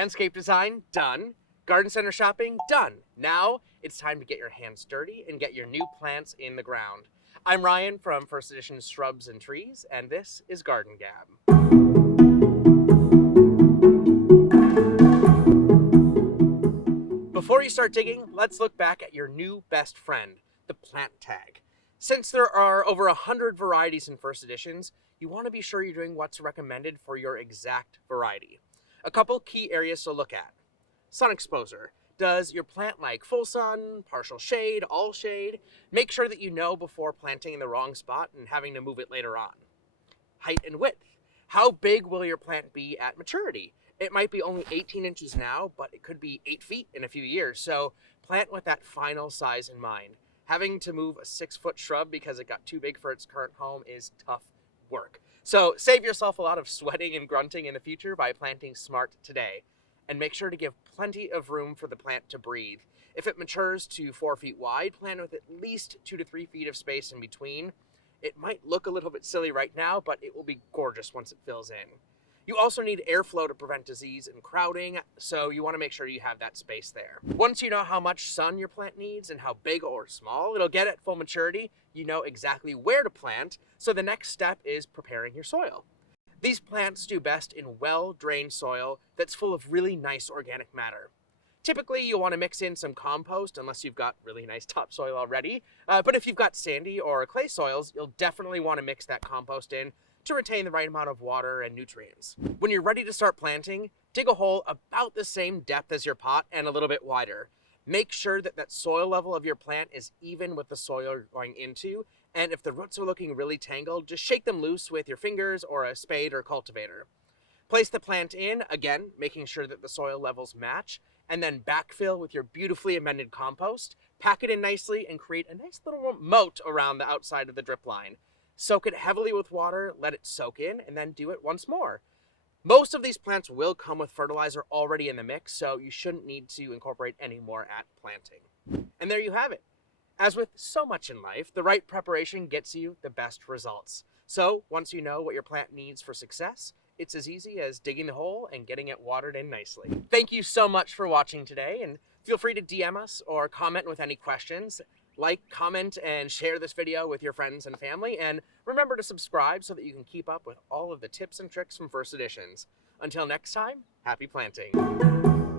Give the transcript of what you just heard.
Landscape design, done. Garden center shopping, done. Now it's time to get your hands dirty and get your new plants in the ground. I'm Ryan from First Edition's Shrubs and Trees, and this is Garden Gab. Before you start digging, let's look back at your new best friend, the plant tag. Since there are over 100 varieties in First Editions, you want to be sure you're doing what's recommended for your exact variety. A couple key areas to look at. Sun exposure. Does your plant like full sun, partial shade, all shade? Make sure that you know before planting in the wrong spot and having to move it later on. Height and width. How big will your plant be at maturity? It might be only 18 inches now, but it could be 8 feet in a few years, so plant with that final size in mind. Having to move a 6-foot shrub because it got too big for its current home is tough work. So save yourself a lot of sweating and grunting in the future by planting smart today. And make sure to give plenty of room for the plant to breathe. If it matures to 4 feet wide, plant with at least 2 to 3 feet of space in between. It might look a little bit silly right now, but it will be gorgeous once it fills in. You also need airflow to prevent disease and crowding, so you want to make sure you have that space there. Once you know how much sun your plant needs and how big or small it'll get at full maturity, you know exactly where to plant, so the next step is preparing your soil. These plants do best in well-drained soil that's full of really nice organic matter. Typically, you'll want to mix in some compost unless you've got really nice topsoil already, but if you've got sandy or clay soils, you'll definitely want to mix that compost in to retain the right amount of water and nutrients. When you're ready to start planting, dig a hole about the same depth as your pot and a little bit wider. Make sure that that soil level of your plant is even with the soil you're going into, and if the roots are looking really tangled, just shake them loose with your fingers or a spade or cultivator. Place the plant in, again, making sure that the soil levels match, and then backfill with your beautifully amended compost, pack it in nicely, and create a nice little moat around the outside of the drip line. Soak it heavily with water, let it soak in, and then do it once more. Most of these plants will come with fertilizer already in the mix, so you shouldn't need to incorporate any more at planting. And there you have it. As with so much in life, the right preparation gets you the best results. So once you know what your plant needs for success, it's as easy as digging the hole and getting it watered in nicely. Thank you so much for watching today, and feel free to DM us or comment with any questions. Like, comment, and share this video with your friends and family, and remember to subscribe so that you can keep up with all of the tips and tricks from First Editions. Until next time, happy planting.